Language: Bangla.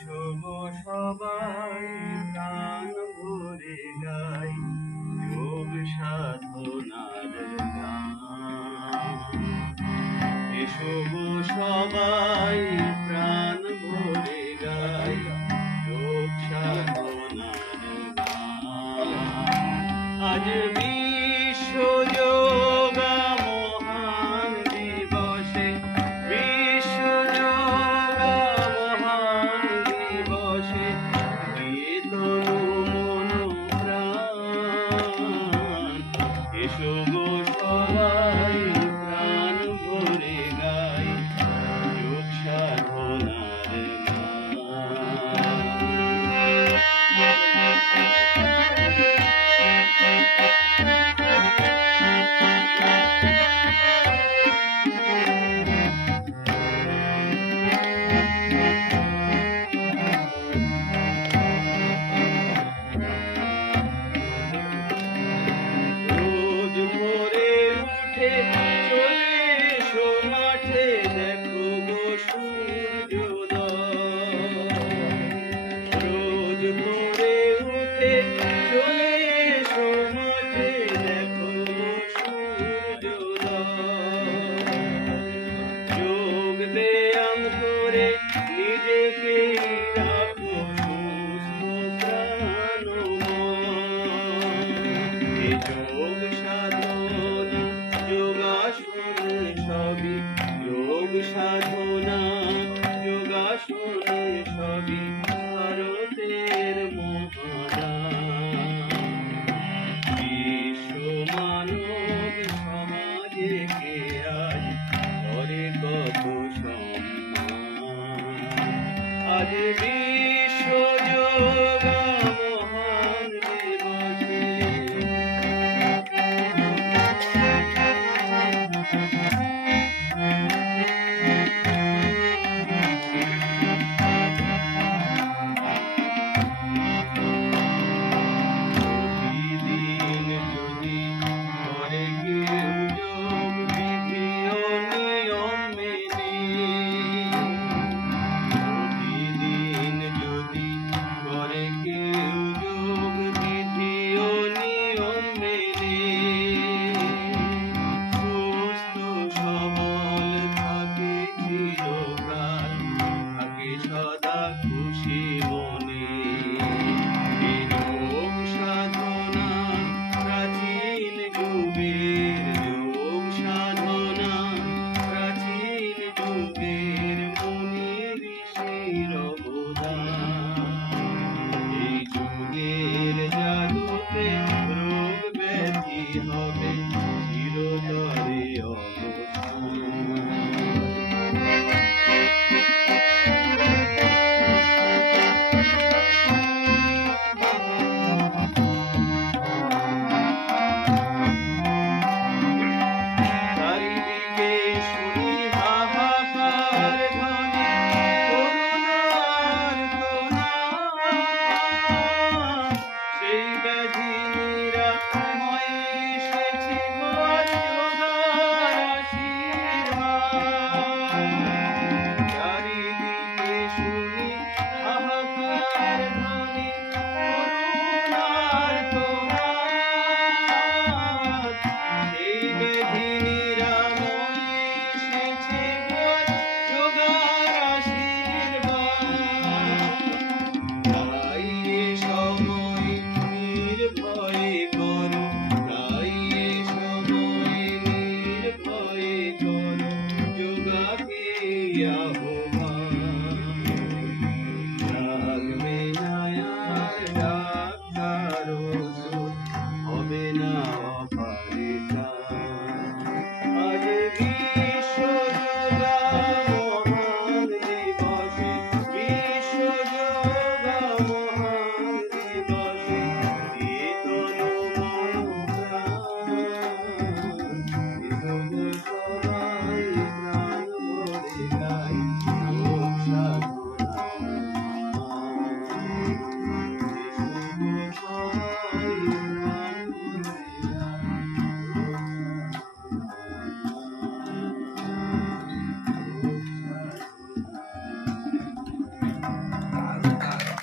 শুভ সবাই প্রাণ ভরে গাই যোগ সাধনার গান। শুভ সবাই প্রাণ ভরে গাই যোগ সাধনার গান। আজ বিশ্ব যোগা মহান দিবসে, বিশ্ব যোগা মহান দিবসে দিয়ে তনু মন প্রাণ। শুভ সবাই প্রাণ ভরে গাই যোগ সাধনার চলে এসো মাঠে দেখো গো সূর্যোদয়। রোজ ভোরে উঠে চলে এসো মাঠে দেখো গো সূর্যোদয়। যোগ ব্যায়াম করে নিজেকে রাখো সুস্থ প্রাণময়। যোগ সাধনা যোগাসন সবই, যোগ সাধনা যোগাসন সবই ভারতের মহাদান। বিশ্ব মানব সমাজে কে আজ করে কত সম্মান। আজ বিশ্ব যোগা মহান দিবসে সদা খুশি।